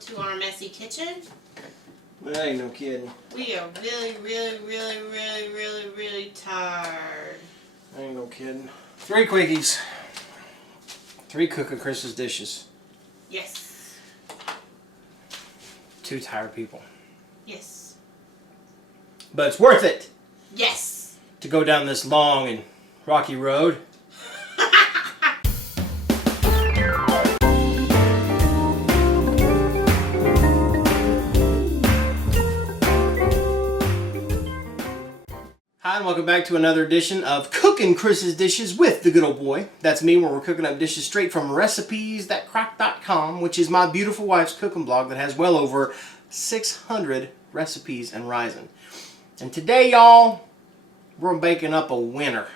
to our messy kitchen. That ain't no kidding. We are really tired. Ain't no kidding. 3 quickies. 3 cooking Chris's dishes. Yes. 2 tired people. Yes. But it's worth it. Yes. To go down this long and rocky road. Hi, and welcome back to another edition of Cooking Chris's Dishes with the good old boy. That's me, where we're cooking up dishes straight from recipes.crock.com, which is my beautiful wife's cooking blog that has well over 600 recipes and rising. And today, y'all, we're baking up a winner.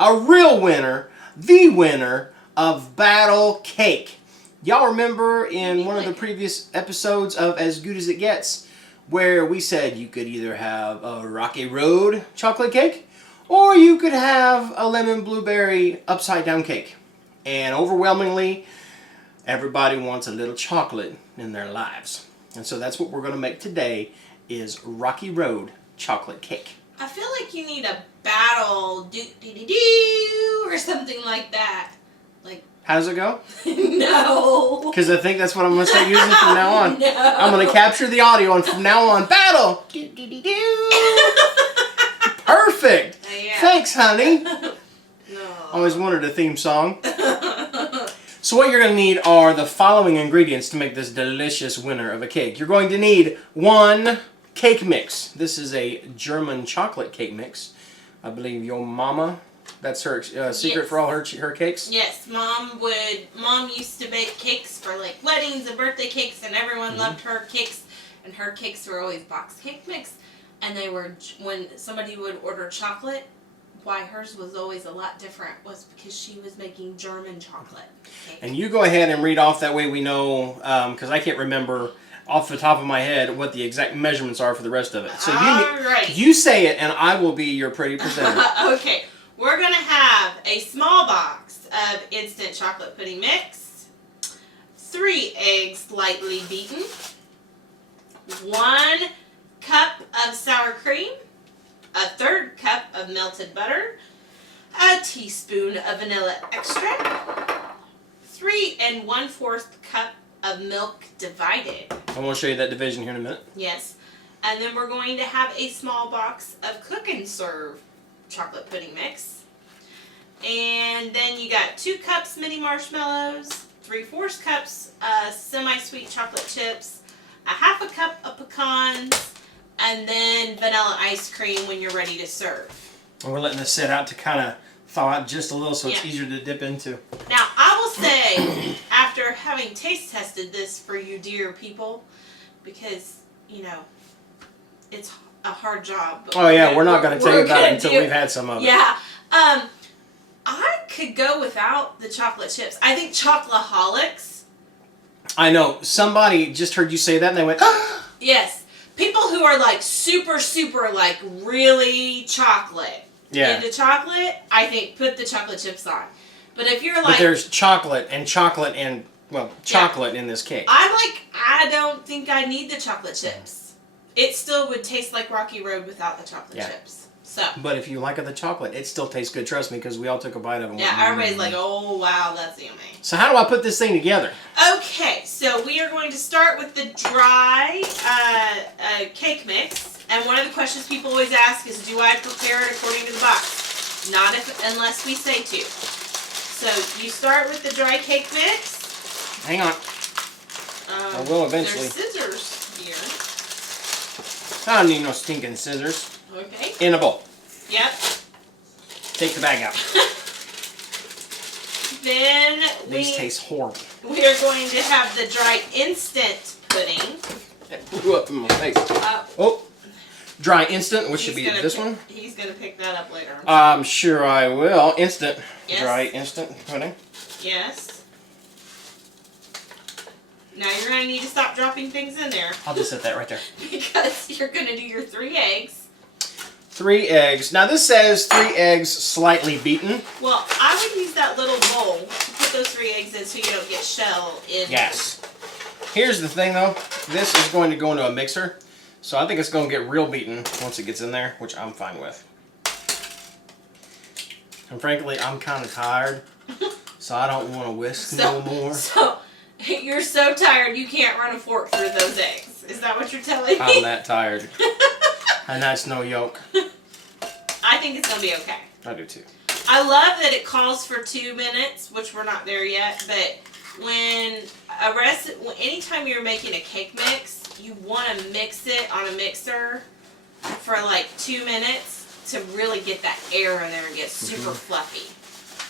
A real winner. The winner of Battle Cake. Y'all remember in one of the previous episodes of As Good As It Gets, where we said you could either have a Rocky Road chocolate cake or you could have a lemon blueberry upside down cake. And overwhelmingly, everybody wants a little chocolate in their lives. And so that's what we're going to make today, is Rocky Road chocolate cake. I feel like you need a battle doo or something like that. Like, how does it go? No. Because I think that's what I'm going to start using from now on. No. I'm going to capture the audio, and from now on, battle. Perfect. Yeah. Thanks, honey. No. Always wanted a theme song. So what you're going to need are the following ingredients to make this delicious winner of a cake. You're going to need 1 cake mix. This is a German chocolate cake mix. I believe your mama, that's her secret for all her cakes? Yes, Mom used to bake cakes for like weddings and birthday cakes, and everyone loved her cakes. And her cakes were always box cake mix. And they were, when somebody would order chocolate, why hers was always a lot different was because she was making German chocolate cake. And you go ahead and read off, that way we know, because I can't remember off the top of my head what the exact measurements are for the rest of it. So you say it, and I will be your pretty presenter. Okay, we're going to have a small box of instant chocolate pudding mix, 3 eggs lightly beaten, 1 cup of sour cream, a 1/3 cup of melted butter, a teaspoon of vanilla extract, 3 1/4 cup of milk divided. I'm going to show you that division here in a minute. Yes. And then we're going to have a small box of Cook and Serve chocolate pudding mix. And then you got 2 cups mini marshmallows, 3/4 cups semi-sweet chocolate chips, a 1/2 cup of pecans, and then vanilla ice cream when you're ready to serve. And we're letting this sit out to kind of thaw out just a little so it's easier to dip into. Now, I will say, after having taste tested this for you dear people, because, you know, it's a hard job. Oh yeah, we're not going to tell you about it until we've had some of it. Yeah. I could go without the chocolate chips. I think Chocoholics. I know. Somebody just heard you say that and they went, ah! Yes. People who are like super, like really chocolate. Yeah. Into chocolate, I think put the chocolate chips on. But if you're like... But there's chocolate and, well, chocolate in this cake. I don't think I need the chocolate chips. It still would taste like Rocky Road without the chocolate chips. So. But if you like the chocolate, it still tastes good. Trust me, because we all took a bite of it. Yeah, everybody's like, oh, wow, that's yummy. So how do I put this thing together? Okay, so we are going to start with the dry cake mix. And one of the questions people always ask is, do I prepare it according to the box? Not unless we say to. So you start with the dry cake mix. Hang on. I will eventually. There's scissors here. I don't need no stinking scissors. Okay. In a bowl. Yep. Take the bag out. Then These taste horrible. We are going to have the dry instant pudding. It blew up in my face. Oh. Dry instant, which should be this one. He's going to pick that up later. I'm sure I will. Instant. Yes. Dry instant pudding. Yes. Now you're going to need to stop dropping things in there. I'll just set that right there. Because you're going to do your 3 eggs. 3 eggs. Now this says 3 eggs slightly beaten. Well, I would use that little bowl to put those 3 eggs in so you don't get shell in. Yes. Here's the thing though. This is going to go into a mixer. So I think it's going to get real beaten once it gets in there, which I'm fine with. And frankly, I'm kind of tired. So I don't want to whisk no more. So you're so tired you can't run a fork through those eggs. Is that what you're telling me? I'm that tired. And that's no joke. I think it's going to be okay. I do too. I love that it calls for 2 minutes, which we're not there yet, but anytime you're making a cake mix, you want to mix it on a mixer for like 2 minutes to really get that air in there and get super fluffy.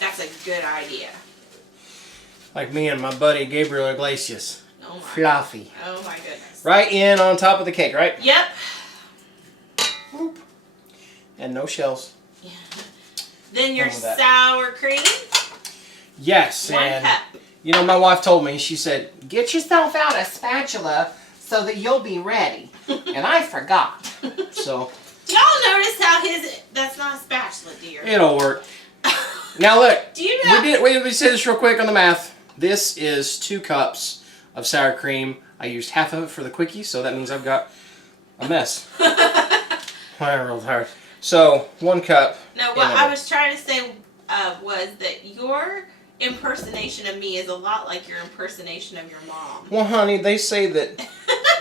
That's a good idea. Like me and my buddy Gabriel Iglesias. Oh my. Fluffy. Oh my goodness. Right in on top of the cake, right? Yep. Whoop. And no shells. Yeah. Then your Done with that. sour cream. Yes, 1 and cup. you know, my wife told me, she said, get yourself out a spatula so that you'll be ready. And I forgot. So. Do y'all notice how that's not a spatula, dear? It'll work. Now look. Do you know? Let me say this real quick on the math. This is 2 cups of sour cream. I used half of it for the quickie, so that means I've got a mess. I'm real tired. So, 1 cup. No, what I was trying to say was that your impersonation of me is a lot like your impersonation of your mom. Well, honey, they say that,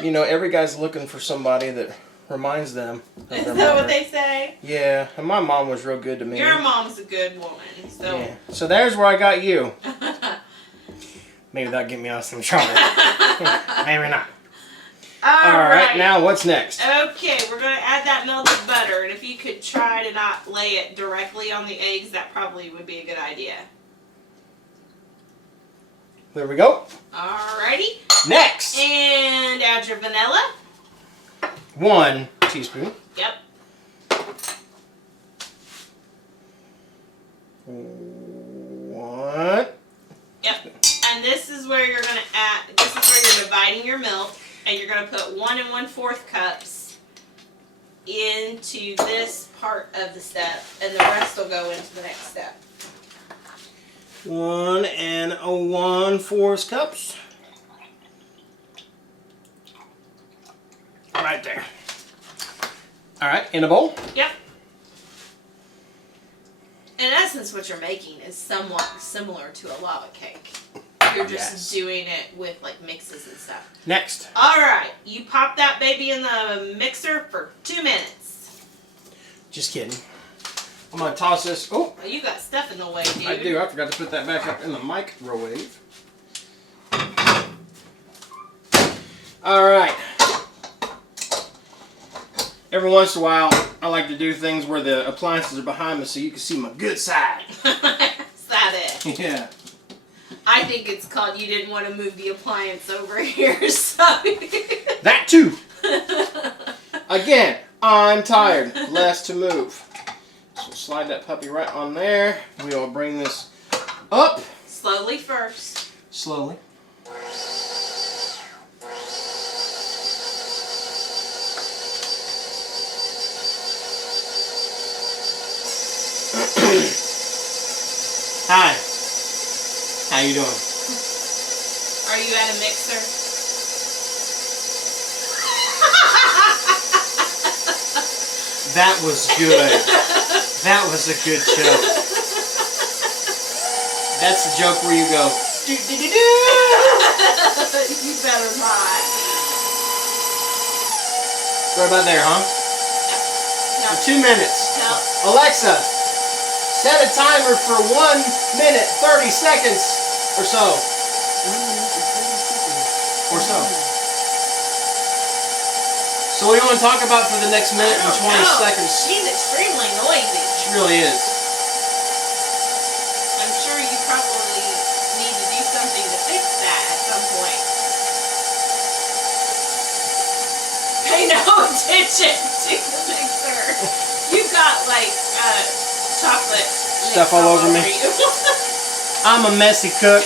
you know, every guy's looking for somebody that reminds them of their Is that mother. what they say? Yeah, and my mom was real good to me. Your mom's a good woman, so. Yeah. So there's where I got you. Maybe that'll get me out of some trouble. Maybe not. Alright, now what's next? Okay, we're going to add that melted butter, and if you could try to not lay it directly on the eggs, that probably would be a good idea. There we go. Alrighty. Next! And add your vanilla. 1 teaspoon. Yep. 1. Yep. And this is where you're going to add, this is where you're dividing your milk, and you're going to put 1 1/4 cups into this part of the step, and the rest will go into the next step. 1 1/4 cups. Right there. Alright, in a bowl. Yep. In essence, what you're making is somewhat similar to a lava cake. You're just doing it with like mixes and stuff. Next. Alright, you pop that baby in the mixer for 2 minutes. Just kidding. I'm going to toss this. Oh, You got stuff in the way, dude. I do. I forgot to put that back up in the microwave. Alright. Every once in a while, I like to do things where the appliances are behind me so you can see my good side. Is that it? Yeah. I think it's called you didn't want to move the appliance over here, so. That too. Again, I'm tired. Less to move. So slide that puppy right on there. We will bring this up. Slowly first. Slowly. Hi. How you doing? Are you at a mixer? That was good. That was a good joke. That's the joke where you go, do do do do. You better not. Right about there, huh? No. For 2 minutes. No. Alexa, set a timer for 1 minute, 30 seconds or so. Or so. So what do you want to talk about for the next minute and 20 seconds? She's extremely noisy. She really is. I'm sure you probably need to do something to fix that at some point. Pay no attention to the mixer. You've got like chocolate Stuff all over me. you. I'm a messy cook.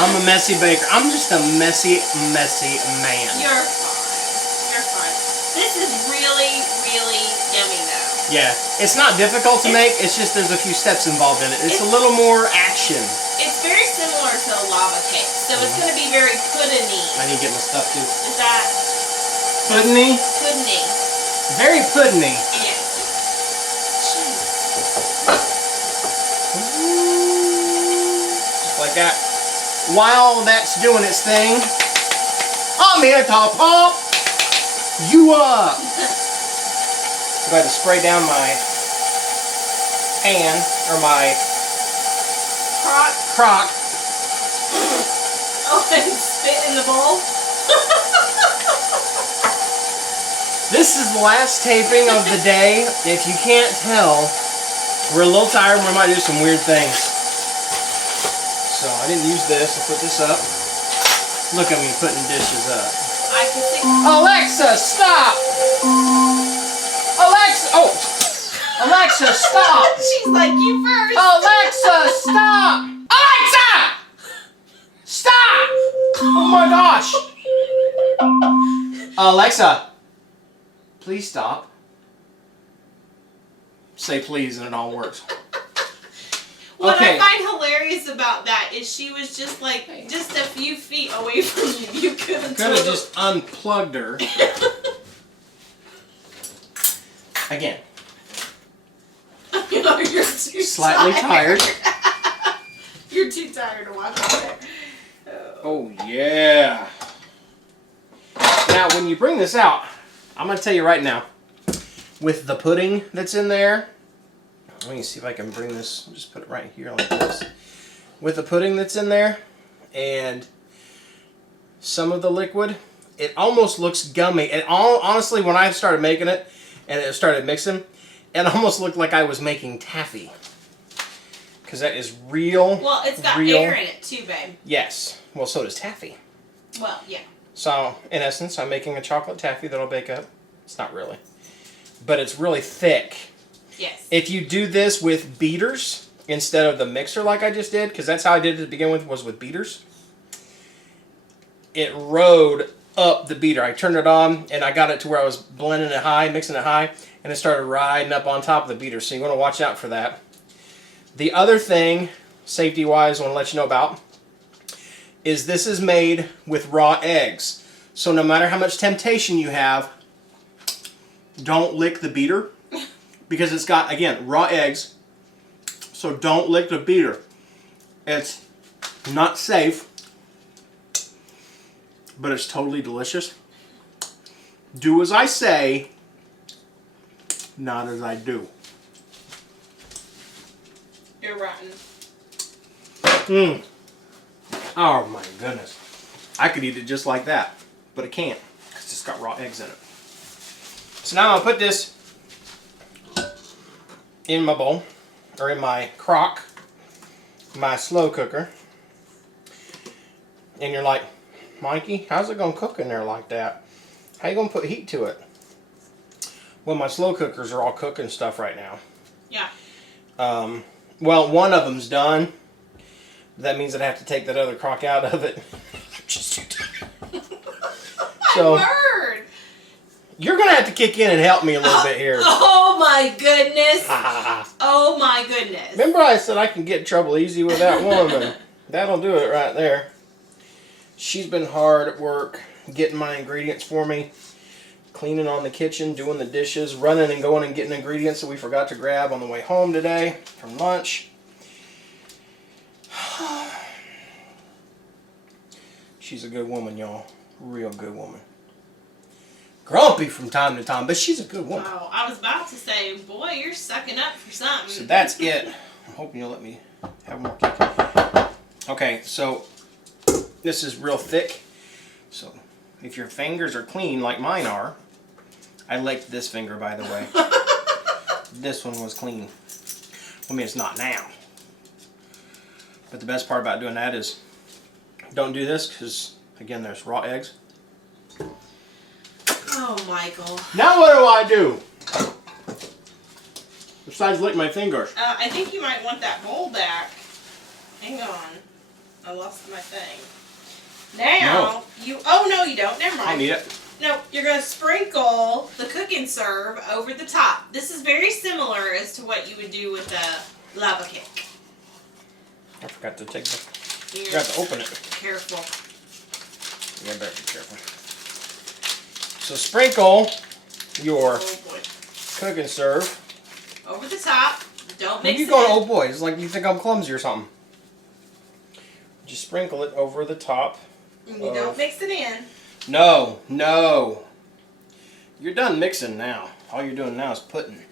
I'm a messy baker. I'm just a messy, messy man. You're fine. You're fine. This is really, really yummy though. Yeah, it's not difficult to make. It's just there's a few steps involved in it. It's a little more action. It's very similar to a lava cake, so it's going to be very puddingy. I need to get my stuff too. Is that Puddingy? puddingy? Very puddingy. Yes. Just like that. While that's doing its thing, I'm here to pump you up. So I had to spray down my pan, or my crock. Oh, and spit in the bowl? This is the last taping of the day. If you can't tell, we're a little tired and we might do some weird things. So I didn't use this. I put this up. Look at me putting dishes up. I can see. Alexa, stop! Alexa, oh! Alexa, stop! She's like, you first. Alexa, stop! Alexa! Stop! Oh my gosh! Alexa, please stop. Say please and it all works. What Okay. I find hilarious about that is she was just like, just a few feet away from you. You could have Could have just unplugged her. Again. You know, you're too Slightly tired. You're too tired to watch it. Oh yeah. Now when you bring this out, I'm going to tell you right now, with the pudding that's in there, let me see if I can bring this, just put it right here like this. With the pudding that's in there and some of the liquid, it almost looks gummy. And honestly, when I started making it and it started mixing, it almost looked like I was making taffy. Because that is real. Well, it's got real. air in it too, babe. Yes. Well, so does taffy. Well, yeah. So, in essence, I'm making a chocolate taffy that'll bake up. It's not really. But it's really thick. Yes. If you do this with beaters instead of the mixer like I just did, because that's how I did it to begin with, was with beaters, it rode up the beater. I turned it on, and I got it to where I was blending it high, mixing it high, and it started riding up on top of the beater. So you want to watch out for that. The other thing, safety-wise, I want to let you know about, is this is made with raw eggs. So no matter how much temptation you have, don't lick the beater because it's got, again, raw eggs. So don't lick the beater. It's not safe, but it's totally delicious. Do as I say, not as I do. You're rotten. Mmm. Oh my goodness. I could eat it just like that, but I can't because it's got raw eggs in it. So now I'll put this in my bowl, or in my crock, my slow cooker. And you're like, Mikey, how's it going to cook in there like that? How you going to put heat to it? Well, my slow cookers are all cooking stuff right now. Yeah. Well, one of them's done. That means I'd have to take that other crock out of it. I'm just too tired. So, Bird. you're going to have to kick in and help me a little bit here. Oh my goodness. Oh my goodness. Remember I said I can get in trouble easy with that woman? That'll do it right there. She's been hard at work getting my ingredients for me. Cleaning on the kitchen, doing the dishes, running and going and getting ingredients that we forgot to grab on the way home today from lunch. She's a good woman, y'all. Real good woman. Grumpy from time to time, but she's a good woman. Oh, I was about to say, boy, you're sucking up for something. So that's it. I'm hoping you'll let me have more cake. Okay, so this is real thick. So if your fingers are clean like mine are, I licked this finger, by the way. This one was clean. I mean, it's not now. But the best part about doing that is don't do this because, again, there's raw eggs. Oh, Michael. Now what do? Besides lick my fingers. I think you might want that bowl back. Hang on. I lost my thing. Now, you... Oh, no, you don't. Never mind. I need it. No, you're going to sprinkle the cook and serve over the top. This is very similar as to what you would do with a lava cake. I forgot to take the You have to open it. Careful. Yeah, better be careful. So sprinkle your cook and serve over the top. Don't mix it. You going, oh boy, it's like you think I'm clumsy or something. Just sprinkle it over the top. And you don't mix it in. No, no. You're done mixing now. All you're doing now is putting.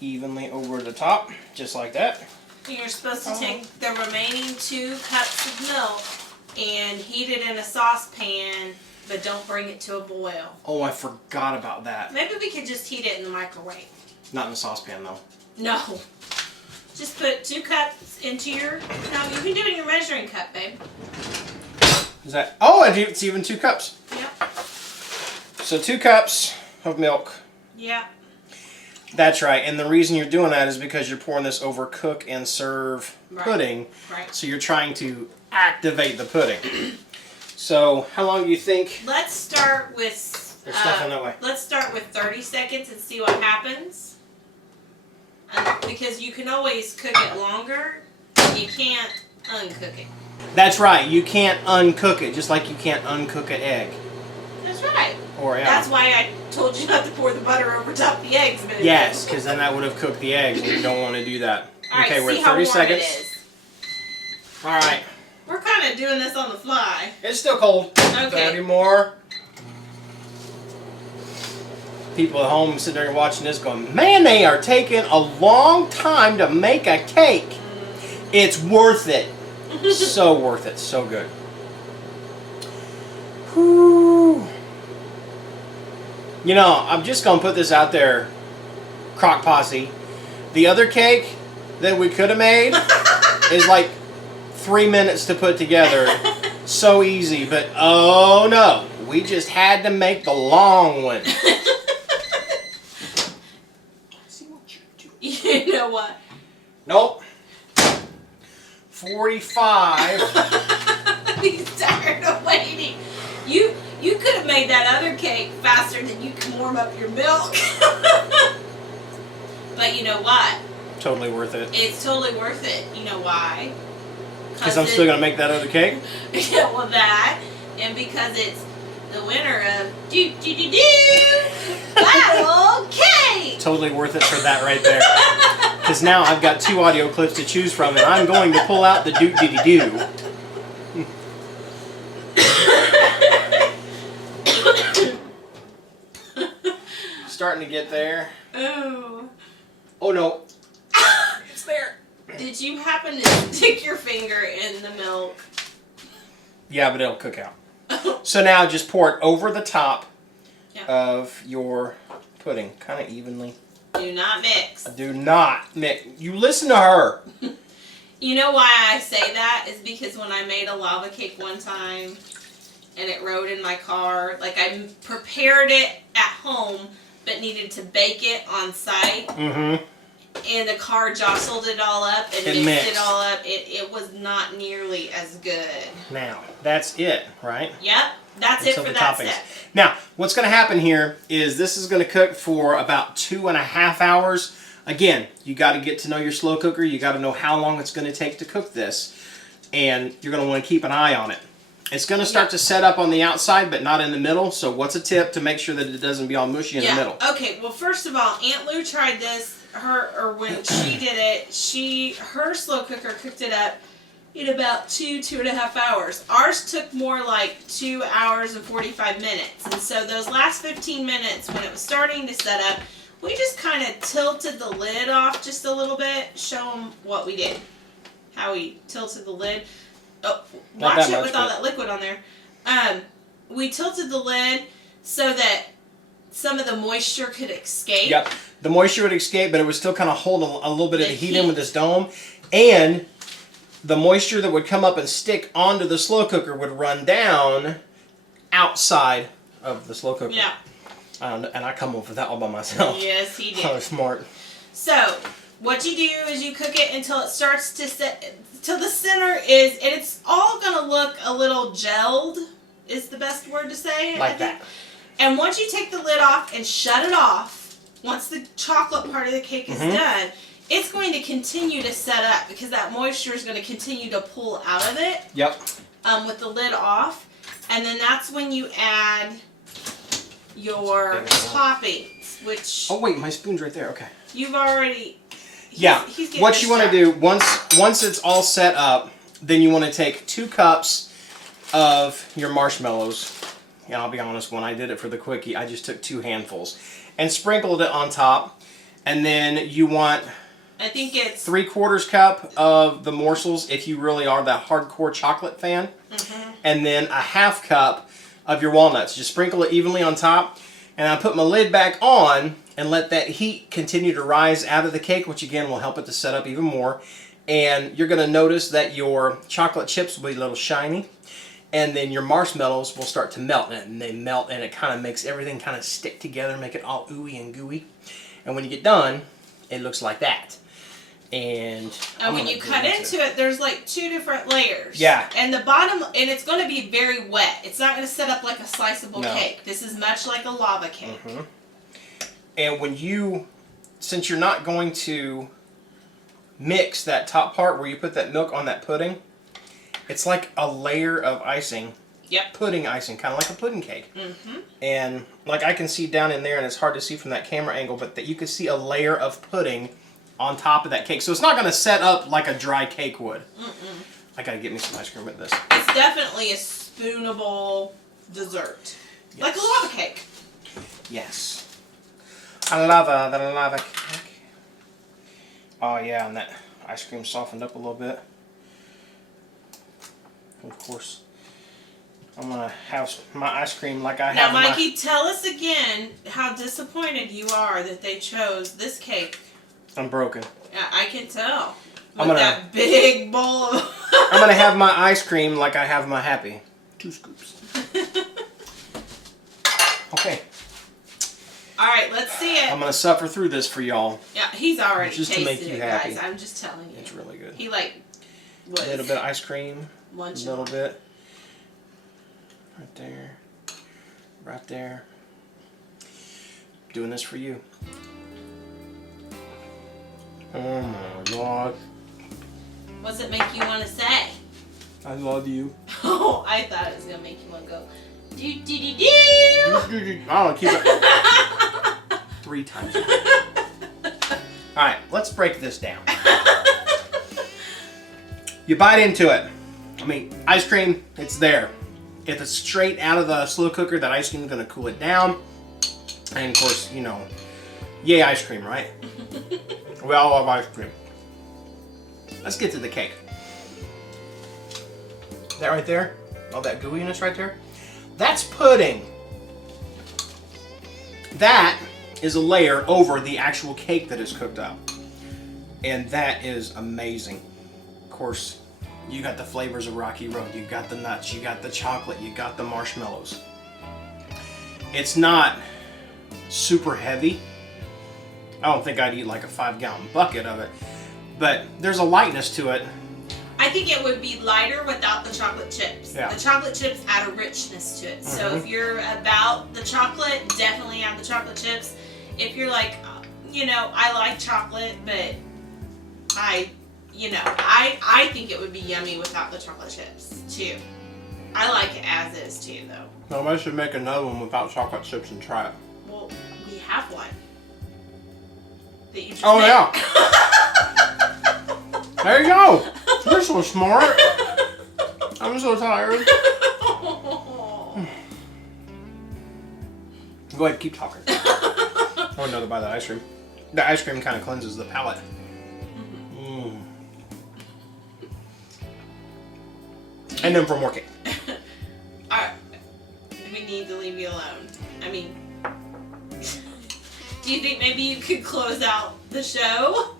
Evenly over the top, just like that. You're supposed to take the remaining 2 cups of milk and heat it in a saucepan, but don't bring it to a boil. Oh, I forgot about that. Maybe we could just heat it in the microwave. Not in the saucepan, though. No. Just put 2 cups into your... No, you can do it in your measuring cup, babe. Is that... Oh, it's even 2 cups. Yep. So 2 cups of milk. Yep. That's right. And the reason you're doing that is because you're pouring this over cook and serve pudding. Right. So you're trying to activate the pudding. So how long do you think? Let's start with... There's stuff in that way. Let's start with 30 seconds and see what happens. Because you can always cook it longer. You can't uncook it. That's right. You can't uncook it, just like you can't uncook an egg. That's right. Or yeah. That's why I told you not to pour the butter over top the eggs. Yes, because then that would have cooked the eggs, and you don't want to do that. All right, okay, we're see at how 30 warm seconds. It is. All right. We're kind of doing this on the fly. It's still cold. Okay. 30 more. People at home sitting there watching this going, man, they are taking a long time to make a cake. It's worth it. So worth it. So good. Whew. You know, I'm just going to put this out there, Crock Posse. The other cake that we could have made is like 3 minutes to put together. So easy, but oh no. We just had to make the long one. See what you do. You know what? Nope. 45. He's tired of waiting. You could have made that other cake faster than you can warm up your milk. But you know what? Totally worth it. It's totally worth it. You know why? Because I'm still going to make that other cake? Yeah, well that. And because it's the winner of Battle Cake. Totally worth it for that right there. Because now I've got 2 audio clips to choose from, and I'm going to pull out the doo-doo-doo. Starting to get there. Oh. Oh no. It's there. Did you happen to stick your finger in the milk? Yeah, but it'll cook out. So now just pour it over the top of your pudding, kind of evenly. Do not mix. Do not mix. You listen to her. You know why I say that is because when I made a lava cake one time and it rode in my car, like I prepared it at home but needed to bake it on site. Mm-hmm. And the car jostled it all up and mixed it all up. It was not nearly as good. Now, that's it, right? Yep, that's it for that step. Now, what's going to happen here is this is going to cook for about 2.5 hours. Again, you got to get to know your slow cooker. You got to know how long it's going to take to cook this. And you're going to want to keep an eye on it. It's going to start to set up on the outside, but not in the middle. So what's a tip to make sure that it doesn't be all mushy in the middle? Okay, well, first of all, Aunt Lou tried this. When she did it, her slow cooker cooked it up in about 2.5 hours. Ours took more like 2 hours and 45 minutes. And so those last 15 minutes when it was starting to set up, we just kind of tilted the lid off just a little bit. Show them what we did. How we tilted the lid. Oh, watch it with all that liquid on there. We tilted the lid so that some of the moisture could escape. Yep. The moisture would escape, but it would still kind of hold a little bit of the heat in with this dome. And the moisture that would come up and stick onto the slow cooker would run down outside of the slow cooker. Yeah. And I come up with that all by myself. Yes, he did. I was smart. So, what you do is you cook it until it starts to set, till the center is, and it's all going to look a little gelled, is the best word to say. Like that. And once you take the lid off and shut it off, once the chocolate part of the cake is done, it's going to continue to set up because that moisture is going to continue to pull out of it. Yep. With the lid off. And then that's when you add your toppings, which... Oh, wait, my spoon's right there. Okay. You've already... He's what you want to do, once it's all set up, then you want to take 2 cups of your marshmallows. And I'll be honest, when I did it for the quickie, I just took 2 handfuls and sprinkled it on top. And then you want... I think it's 3/4 cup of the morsels if you really are that hardcore chocolate fan. And then a 1/2 cup of your walnuts. Just sprinkle it evenly on top. And I put my lid back on and let that heat continue to rise out of the cake, which again will help it to set up even more. And you're going to notice that your chocolate chips will be a little shiny. And then your marshmallows will start to melt. And they melt and it kind of makes everything kind of stick together, make it all ooey and gooey. And when you get done, it looks like that. And when you cut into it, there's like 2 different layers. Yeah. And the bottom, and it's going to be very wet. It's not going to set up like a sliceable cake. This is much like a lava cake. And when you, since you're not going to mix that top part where you put that milk on that pudding, it's like a layer of icing. Yep. Pudding icing, kind of like a pudding cake. And like I can see down in there, and it's hard to see from that camera angle, but that you can see a layer of pudding on top of that cake. So it's not going to set up like a dry cake would. I got to get me some ice cream with this. It's definitely a spoonable dessert. Yes. Like a lava cake. Yes. I love the lava cake. Oh yeah, and that ice cream softened up a little bit. Of course, I'm going to have my ice cream like I have Now, Mikey, tell us again how disappointed you are that they chose this cake. I'm broken. Yeah, I can tell. With that big bowl of... I'm going to have my ice cream like I have my happy. 2 scoops. Okay. All right, let's see it. I'm going to suffer through this for y'all. Yeah, he's already just to make tasted you it, happy. guys. I'm just telling you. It's really good. He like was A little bit of ice cream. A little bit. Right there. Right there. Doing this for you. Oh my God. What's it make you want to say? I love you. Oh, I thought it was going to make you want to go, do do do do. I don't keep it 3 times. Alright, let's break this down. You bite into it. I mean, ice cream, it's there. If it's straight out of the slow cooker, that ice cream is going to cool it down. And of course, you know, yay ice cream, right? We all love ice cream. Let's get to the cake. That right there, all that gooiness right there, that's pudding. That is a layer over the actual cake that is cooked up. And that is amazing. Of course, you got the flavors of Rocky Road, you got the nuts, you got the chocolate, you got the marshmallows. It's not super heavy. I don't think I'd eat like a 5-gallon bucket of it, but there's a lightness to it. I think it would be lighter without the chocolate chips. Yeah. The chocolate chips add a richness to it. So if you're about the chocolate, definitely add the chocolate chips. If you're like, you know, I like chocolate, but I think it would be yummy without the chocolate chips too. I like it as is too, though. No, I should make another one without chocolate chips and try it. Well, we have one. That you just Oh, made. yeah. There you go. You're so smart. I'm so tired. Go ahead, keep talking. I want another bite of the ice cream. The ice cream kind of cleanses the palate. And then for more cake. Alright. We need to leave you alone. I mean, do you think maybe you could close out the show?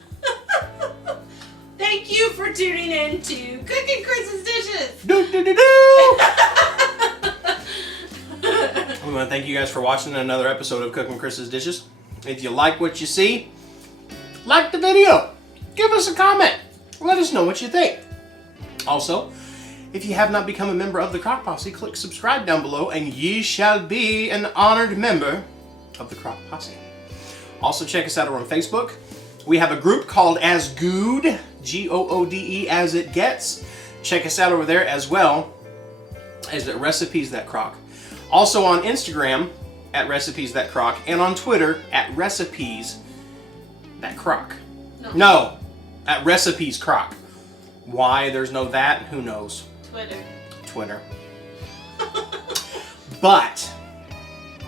Thank you for tuning in to Cooking Chris's Dishes. Do, do, do, do. I want to thank you guys for watching another episode of Cooking Chris's Dishes. If you like what you see, like the video. Give us a comment. Let us know what you think. Also, if you have not become a member of the Crock Posse, click subscribe down below and ye shall be an honored member of the Crock Posse. Also check us out over on Facebook. We have a group called As GOODe, GOODE as it gets. Check us out over there as well as at Recipes That Crock. Also on Instagram at Recipes That Crock and on Twitter at Recipes That Crock. No, at Recipes Crock. Why there's no that, who knows? Twitter. But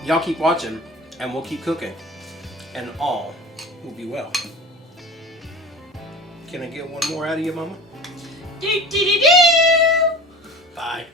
y'all keep watching and we'll keep cooking and all will be well. Can I get one more out of you, Mama? Do-do-do-do! Bye.